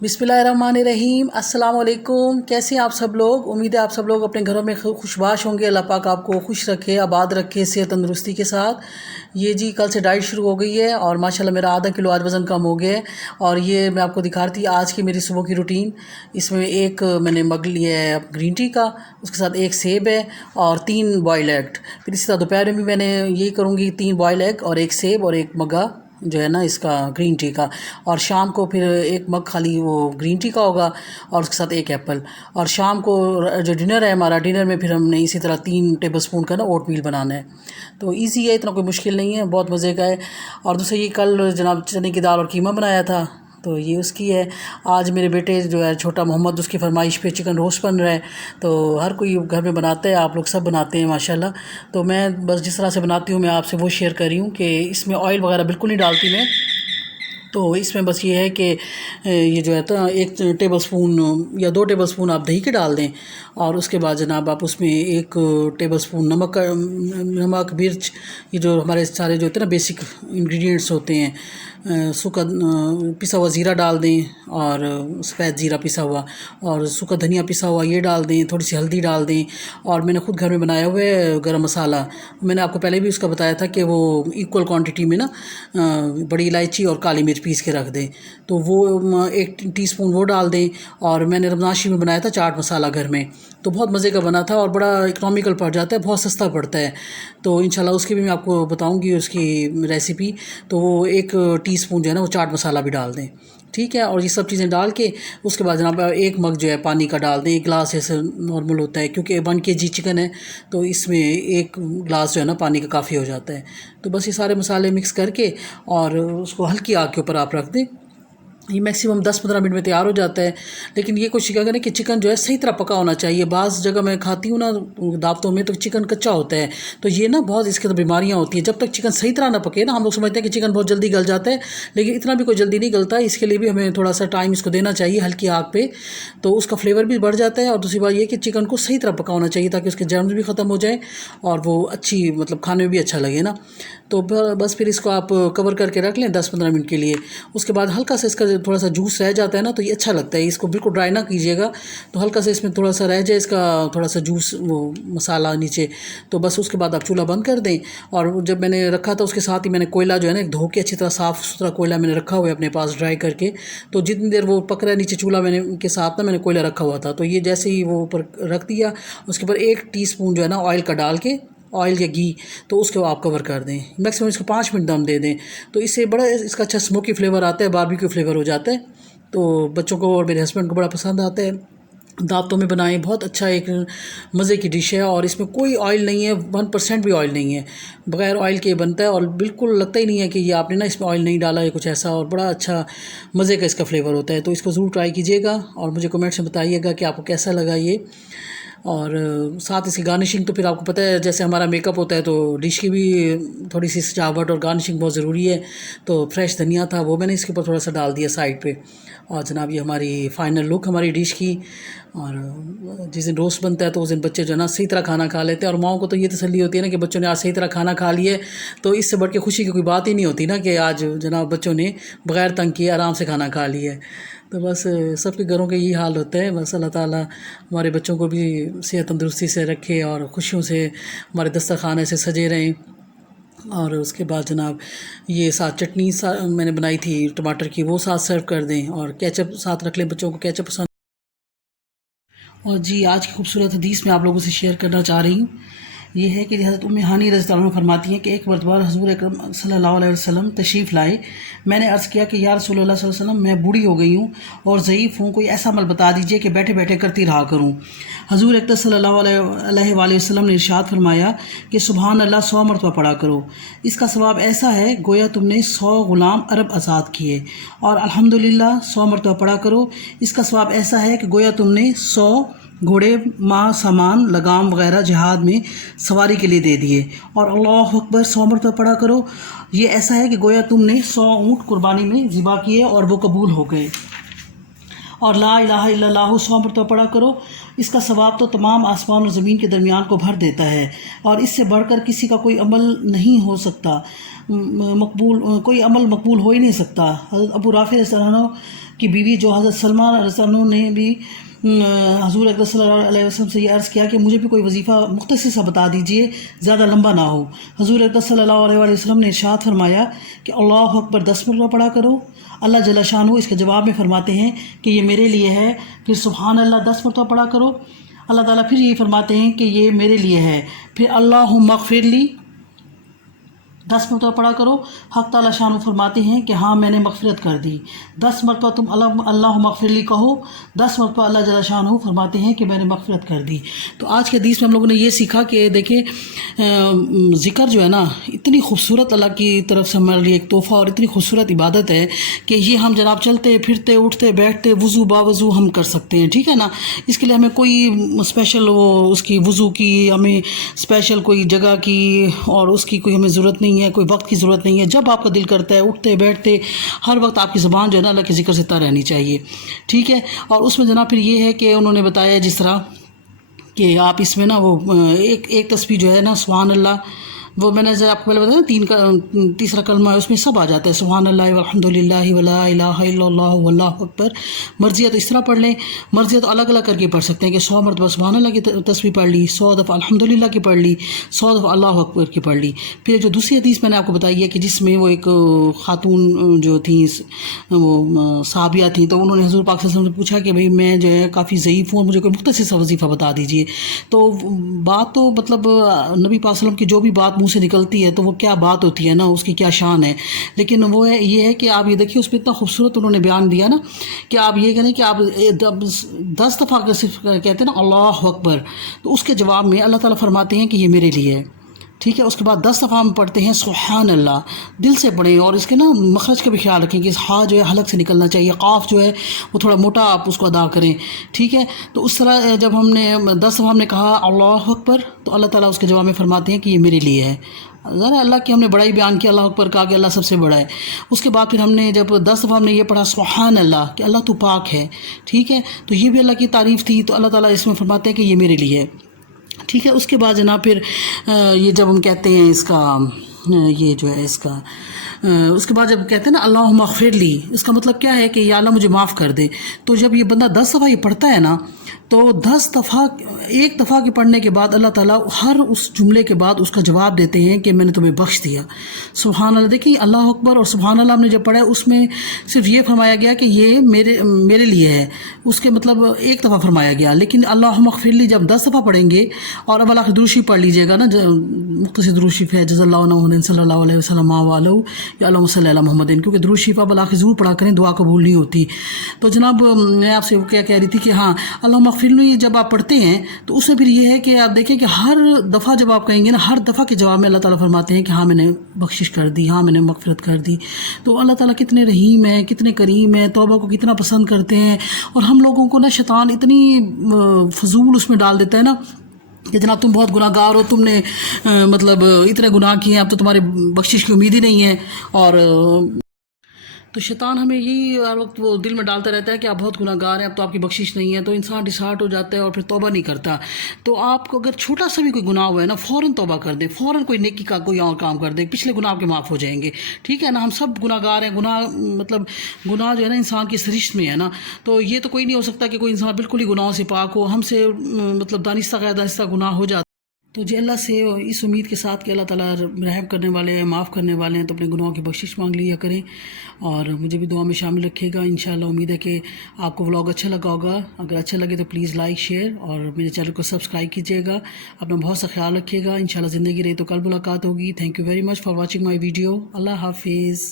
बिस्मिल्लाहिर्रहमानिर्रहीम। अस्सलाम वालेकुम। कैसे हैं आप सब लोग? उम्मीद है आप सब लोग अपने घरों में खुशबाश होंगे। अल्लाह पाक आपको खुश रखे, आबाद रखे, सेहत तंदुरुस्ती के साथ। ये जी कल से डाइट शुरू हो गई है और माशाल्लाह मेरा आधा किलो आज वज़न कम हो गया है। और ये मैं आपको दिखा रही थी आज की मेरी सुबह की रूटीन। इसमें एक मैंने मग लिया है ग्रीन टी का, उसके साथ एक सेब है और 3 बॉयल एग। फिर इसी तरह दोपहर में भी मैंने यही करूँगी, 3 बॉयल एग और एक सेब और एक मग्गा जो है ना इसका ग्रीन टी का। और शाम को फिर एक मग खाली वो ग्रीन टी का होगा और उसके साथ एक एप्पल। और शाम को जो डिनर है हमारा, डिनर में फिर हमने इसी तरह 3 टेबलस्पून का ना ओट मील बनाना है। तो इजी है, इतना कोई मुश्किल नहीं है, बहुत मज़े का है। और दूसरा ये कल जनाब चने की दाल और कीमा बनाया था, तो ये उसकी है। आज मेरे बेटे जो है छोटा मोहम्मद, उसकी फरमाइश पे चिकन रोस्ट बन रहा है। तो हर कोई घर में बनाता है, आप लोग सब बनाते हैं माशाल्लाह। तो मैं बस जिस तरह से बनाती हूँ मैं आपसे वो शेयर कर रही हूँ कि इसमें ऑयल वगैरह बिल्कुल नहीं डालती मैं। तो इसमें बस ये है कि ये जो है तो 1 टेबलस्पून या 2 टेबलस्पून आप दही के डाल दें। और उसके बाद जनाब आप उसमें 1 टेबलस्पून नमक मिर्च, ये जो हमारे सारे जो होते हैं ना बेसिक इंग्रेडिएंट्स होते हैं, सूखा पिसा हुआ ज़ीरा डाल दें और सफ़ेद ज़ीरा पिसा हुआ, और सूखा धनिया पिसा हुआ ये डाल दें, थोड़ी सी हल्दी डाल दें। और मैंने खुद घर में बनाया हुआ है गरम मसाला, मैंने आपको पहले भी उसका बताया था कि वो इक्वल क्वांटिटी में ना बड़ी इलायची और काली मिर्च पीस के रख दें। तो वो 1 टीस्पून वो डाल दें। और मैंने रमज़ान शरीफ में बनाया था चाट मसाला घर में, तो बहुत मज़े का बना था और बड़ा इकनॉमिकल पड़ जाता है, बहुत सस्ता पड़ता है। तो इंशाल्लाह उसकी भी मैं आपको बताऊंगी उसकी रेसिपी। तो वो 1 टीस्पून जो है ना वो चाट मसाला भी डाल दें, ठीक है। और ये सब चीज़ें डाल के उसके बाद जनाब 1 मग जो है पानी का डाल दें। 1 गिलास ऐसे नॉर्मल होता है, क्योंकि 1 kg चिकन है तो इसमें 1 गिलास जो है ना पानी का काफ़ी हो जाता है। तो बस ये सारे मसाले मिक्स करके और उसको हल्की आग के ऊपर आप रख दें। ये मैक्सिमम 10-15 मिनट में तैयार हो जाता है। लेकिन ये कोशिश करें कि चिकन जो है सही तरह पका होना चाहिए। बाज़ जगह मैं खाती हूँ ना दावतों में, तो चिकन कच्चा होता है, तो ये ना बहुत इसके तो बीमारियाँ होती हैं। जब तक चिकन सही तरह ना पके ना, हम लोग समझते हैं कि चिकन बहुत जल्दी गल जाता है, लेकिन इतना भी कोई जल्दी नहीं गलता है। इसके लिए भी हमें थोड़ा सा टाइम इसको देना चाहिए हल्की आग पे, तो उसका फ्लेवर भी बढ़ जाता है। और दूसरी बात ये कि चिकन को सही तरह पका होना चाहिए ताकि उसके जर्म्स भी ख़त्म हो जाए और वो अच्छी मतलब खाने में भी अच्छा लगे ना। तो बस फिर इसको आप कवर करके रख लें 10-15 मिनट के लिए। उसके बाद हल्का सा इसका थोड़ा सा जूस रह जाता है ना, तो ये अच्छा लगता है। इसको बिल्कुल ड्राई ना कीजिएगा, तो हल्का सा इसमें थोड़ा सा रह जाए इसका थोड़ा सा जूस, वो मसाला नीचे। तो बस उसके बाद आप चूल्हा बंद कर दें। और जब मैंने रखा था उसके साथ ही मैंने कोयला जो है ना धो के अच्छी तरह साफ़ सुथरा कोयला मैंने रखा हुआ है अपने पास ड्राई करके। तो जितनी देर वो पक रहा है नीचे चूल्हा मैंने के साथ ना मैंने कोयला रखा हुआ था, तो ये जैसे ही वो ऊपर रख दिया, उसके ऊपर 1 टीस्पून जो है ना ऑयल का डाल के, ऑयल या घी, तो उसको आप कवर कर दें। मैक्सिमम इसको 5 मिनट दम दे दें, तो इससे बड़ा इसका अच्छा स्मोकी फ्लेवर आता है, बारबेक्यू फ्लेवर हो जाता है। तो बच्चों को और मेरे हस्बैंड को बड़ा पसंद आता है। दावतों में बनाएं, बहुत अच्छा एक मज़े की डिश है। और इसमें कोई ऑयल नहीं है, 1% भी ऑयल नहीं है, बग़ैर ऑयल के बनता है। और बिल्कुल लगता ही नहीं है कि ये आपने ना इसमें ऑयल नहीं डाला है कुछ ऐसा, और बड़ा अच्छा मज़े का इसका फ्लेवर होता है। तो इसको ज़रूर ट्राई कीजिएगा और मुझे कमेंट्स में बताइएगा कि आपको कैसा लगा ये। और साथ इसकी गार्निशिंग, तो फिर आपको पता है जैसे हमारा मेकअप होता है, तो डिश की भी थोड़ी सी सजावट और गार्निशिंग बहुत ज़रूरी है। तो फ्रेश धनिया था वो मैंने इसके ऊपर थोड़ा सा डाल दिया साइड पे। और जनाब ये हमारी फ़ाइनल लुक हमारी डिश की। और जिस दिन रोस्ट बनता है तो उस दिन बच्चे जो है ना सही तरह खाना खा लेते हैं। और माओं को तो ये तसल्ली होती है ना कि बच्चों ने आज सही तरह खाना खा लिया है, तो इससे बढ़ के खुशी की कोई बात ही नहीं होती ना कि आज जनाब बच्चों ने बग़ैर तंग किए आराम से खाना खा लिया है। तो बस सबके घरों के यही हाल होता है। बस अल्लाह ताला हमारे बच्चों को भी सेहत तंदुरुस्ती से रखे और खुशियों से हमारे दस्तरखाने से सजे रहें। और उसके बाद जनाब ये साथ चटनी मैंने बनाई थी टमाटर की, वो साथ सर्व कर दें। और केचप साथ रख लें, बच्चों को केचप पसंद। और जी आज की खूबसूरत हदीस मैं आप लोगों से शेयर करना चाह रही हूँ। ये है कि हज़रत उम्मे हानी रज़ियल्लाहु अन्हा फरमाती हैं कि एक मरतबा हज़ूर अकरम सल्लल्लाहु अलैहि वसल्लम तशरीफ़ लाए। मैंने अर्ज़ किया कि या रसूलल्लाह सल्लल्लाहु अलैहि वसल्लम, मैं बूढ़ी हो गई हूँ और ज़ईफ़ हूँ, कोई ऐसा अमल बता दीजिए कि बैठे बैठे करती रहा करूँ। हज़ूर अकरम सल्लल्लाहु अलैहि वसल्लम ने इरशाद फरमाया कि सुबहान अल्लाह 100 मरतबा पढ़ा करो, इसका सवाब ऐसा है गोया तुमने 100 ग़ुलाम अरब आज़ाद किए। और अल्हम्दुलिल्लाह 100 मरतबा पढ़ा करो, इसका सवाब ऐसा है कि गोया तुमने 100 घोड़े, माँ, सामान, लगाम वगैरह जिहाद में सवारी के लिए दे दिए। और अल्लाह अकबर 100 मरतबा पढ़ा करो, ये ऐसा है कि गोया तुमने 100 ऊँट कुर्बानी में ज़िबा किए और वो कबूल हो गए। اور لا الہ الا اللہ 100 مرتبہ پڑھا کرو، اس کا ثواب تو تمام آسمان اور زمین کے درمیان کو بھر دیتا ہے، اور اس سے بڑھ کر کسی کا کوئی عمل نہیں ہو سکتا، کوئی عمل مقبول ہو ہی نہیں سکتا۔ حضرت ابو رافع رضی اللہ عنہ کی بیوی جو حضرت سلمہ رضی اللہ عنہ نے بھی حضور اکرم صلی اللہ علیہ وسلم سے یہ عرض کیا کہ مجھے بھی کوئی وظیفہ مختصر سا بتا دیجئے، زیادہ لمبا نہ ہو۔ حضور اکرم صلی اللہ علیہ وسلم نے ارشاد فرمایا کہ اللہ اکبر 10 مرتبہ پڑھا کرو۔ اللہ جل شانہ اس کے جواب میں فرماتے ہیں کہ یہ میرے لیے ہے۔ پھر سبحان اللہ 10 مرتبہ پڑھا کرو، اللہ تعالیٰ پھر یہ فرماتے ہیں کہ یہ میرے لیے ہے۔ پھر اللہم اغفر لی 10 مرتبہ پڑھا کرو، حق تعالیٰ شانہ فرماتے ہیں کہ ہاں میں نے مغفرت کر دی۔ 10 مرتبہ تم اللہم اغفر لی کہو، 10 مرتبہ اللہ جل شانہ فرماتے ہیں کہ میں نے مغفرت کر دی۔ تو آج کے حدیث میں ہم لوگوں نے یہ سیکھا کہ دیکھیں ذکر جو ہے نا اتنی خوبصورت اللہ کی طرف سے ہمارے لیے ایک تحفہ اور اتنی خوبصورت عبادت ہے کہ یہ ہم جناب چلتے پھرتے اٹھتے بیٹھتے وضو باوضو ہم کر سکتے ہیں، ٹھیک ہے نا۔ اس کے لیے ہمیں کوئی اسپیشل اس کی وضو کی ہمیں اسپیشل کوئی جگہ کی اور اس کی کوئی ہمیں ضرورت نہیں ہے، کوئی وقت کی ضرورت نہیں ہے۔ جب آپ کا دل کرتا ہے اٹھتے بیٹھتے ہر وقت آپ کی زبان جو ہے نا اللہ کے ذکر سے تر رہنی چاہیے، ٹھیک ہے۔ اور اس میں جناب پھر یہ ہے کہ انہوں نے بتایا جس طرح کہ آپ اس میں نا وہ ایک تسبیح جو ہے نا سبحان اللہ، وہ میں نے آپ کو پہلے بتایا تیسرا کلمہ ہے، اس میں سب آ جاتا ہے سبحان اللہ والحمد للہ ولا الہ الا اللہ واللہ اکبر۔ مرضی ہے تو اس طرح پڑھ لیں، مرضی ہے تو الگ الگ کر کے پڑھ سکتے ہیں کہ 100 مرتبہ سبحان اللہ کی تسبیح پڑھ لی، 100 دفعہ الحمد للہ کی پڑھ لی، 100 دفعہ اللہ اکبر کی پڑھ لی۔ پھر جو دوسری حدیث میں نے آپ کو بتائی ہے کہ جس میں وہ ایک خاتون جو تھیں وہ صحابیہ تھیں، تو انہوں نے حضور پاک صلی اللہ علیہ وسلم سے پوچھا کہ بھئی میں جو ہے کافی ضعیف ہوں، مجھے کوئی مختصر سا وظیفہ بتا دیجئے۔ تو بات تو مطلب نبی پاک صلی اللہ علیہ وسلم کی جو بھی بات منہ سے نکلتی ہے تو وہ کیا بات ہوتی ہے نا، اس کی کیا شان ہے، لیکن وہ یہ ہے کہ آپ یہ دیکھیے اس پہ اتنا خوبصورت انہوں نے بیان دیا نا کہ آپ یہ کریں کہ آپ 10 دفعہ اگر صرف کہتے ہیں نا اللہ اکبر، تو اس کے جواب میں اللہ تعالیٰ فرماتے ہیں کہ یہ میرے لیے ہے، ٹھیک ہے۔ اس کے بعد 10 دفعہ ہم پڑھتے ہیں سبحان اللہ، دل سے پڑھیں، اور اس کے نا مخرج کا بھی خیال رکھیں کہ ہا جو ہے حلق سے نکلنا چاہیے، قاف جو ہے وہ تھوڑا موٹا آپ اس کو ادا کریں، ٹھیک ہے۔ تو اس طرح جب ہم نے 10 دفعہ ہم نے کہا اللہ اکبر، تو اللہ تعالیٰ اس کے جواب میں فرماتے ہیں کہ یہ میرے لیے ہے۔ ذرا اللہ کی ہم نے بڑائی بیان کیا، اللہ اکبر کہا کہ اللہ سب سے بڑا ہے۔ اس کے بعد پھر ہم نے جب 10 دفعہ ہم نے یہ پڑھا سبحان اللہ کہ اللہ تو پاک ہے، ٹھیک ہے، تو یہ بھی اللہ کی تعریف تھی، تو اللہ تعالیٰ اس میں فرماتے ہیں کہ یہ میرے لیے ہے، ٹھیک ہے۔ اس کے بعد جناب پھر یہ جب ہم کہتے ہیں اس کا یہ جو ہے اس کا اس کے بعد جب کہتے ہیں نا اللہم اغفر لی، اس کا مطلب کیا ہے کہ یا اللہ مجھے معاف کر دے۔ تو جب یہ بندہ 10 دفعہ یہ پڑھتا ہے نا، تو 10 دفعہ ایک دفعہ کے پڑھنے کے بعد اللہ تعالیٰ ہر اس جملے کے بعد اس کا جواب دیتے ہیں کہ میں نے تمہیں بخش دیا۔ سبحان اللہ، دیکھیں اللہ اکبر اور سبحان اللہ ہم نے جب پڑھا اس میں صرف یہ فرمایا گیا کہ یہ میرے لیے ہے، اس کے مطلب ایک دفعہ فرمایا گیا، لیکن اللہم اغفر لی جب 10 دفعہ پڑھیں گے، اور اب اللہ کی درود شریف پڑھ لیجیے گا نا، مختصر درود شریف ہے جزا اللہ عنہ صلی اللہ علیہ وسلم وعلہ یا اللہم صلی علی محمد، کیونکہ درود شریف آپ اللہ کی ضرور پڑھا کریں، دعا قبول نہیں ہوتی۔ تو جناب میں آپ سے کیا کہہ رہی تھی کہ ہاں اللہم اغفر لی جب آپ پڑھتے ہیں تو اس میں پھر یہ ہے کہ آپ دیکھیں کہ ہر دفعہ جب آپ کہیں گے نا، ہر دفعہ کے جواب میں اللہ تعالیٰ فرماتے ہیں کہ ہاں میں نے بخشش کر دی، ہاں میں نے مغفرت کر دی۔ تو اللہ تعالیٰ کتنے رحیم ہیں، کتنے کریم ہیں، توبہ کو کتنا پسند کرتے ہیں، اور ہم لوگوں کو نا شیطان اتنی فضول اس میں ڈال دیتا ہے نا کہ جناب تم بہت گناہ گار ہو، تم نے مطلب اتنے گناہ کیے ہیں، اب تو تمہارے بخشش کی امید ہی نہیں ہے۔ اور تو شیطان ہمیں یہی ہر وقت وہ دل میں ڈالتا رہتا ہے کہ آپ بہت گناہ گار ہیں، اب تو آپ کی بخشش نہیں ہے، تو انسان ڈسہارٹ ہو جاتا ہے اور پھر توبہ نہیں کرتا۔ تو آپ کو اگر چھوٹا سا بھی کوئی گناہ ہوا ہے نا، فوراً توبہ کر دیں، فوراً کوئی نیکی کا کوئی اور کام کر دیں، پچھلے گناہ آپ کے معاف ہو جائیں گے، ٹھیک ہے نا۔ ہم سب گناہ گار ہیں، گناہ جو ہے نا انسان کی سرشت میں ہے نا، تو یہ تو کوئی نہیں ہو سکتا کہ کوئی انسان بالکل ہی گناہوں سے پاک ہو، ہم سے مطلب دانستہ غیر دانستہ گناہ ہو جاتا۔ تو جی اللہ سے اس امید کے ساتھ کہ اللہ تعالیٰ رحم کرنے والے ہیں، معاف کرنے والے ہیں، تو اپنے گناہوں کی بخشش مانگ لیا کریں، اور مجھے بھی دعا میں شامل رکھیے گا۔ انشاءاللہ امید ہے کہ آپ کو ولاگ اچھا لگا ہوگا، اگر اچھا لگے تو پلیز لائک شیئر اور میرے چینل کو سبسکرائب کیجیے گا۔ اپنا بہت سا خیال رکھیے گا، انشاءاللہ زندگی رہی تو کل ملاقات ہوگی۔ Thank you very much for watching my video. اللہ حافظ۔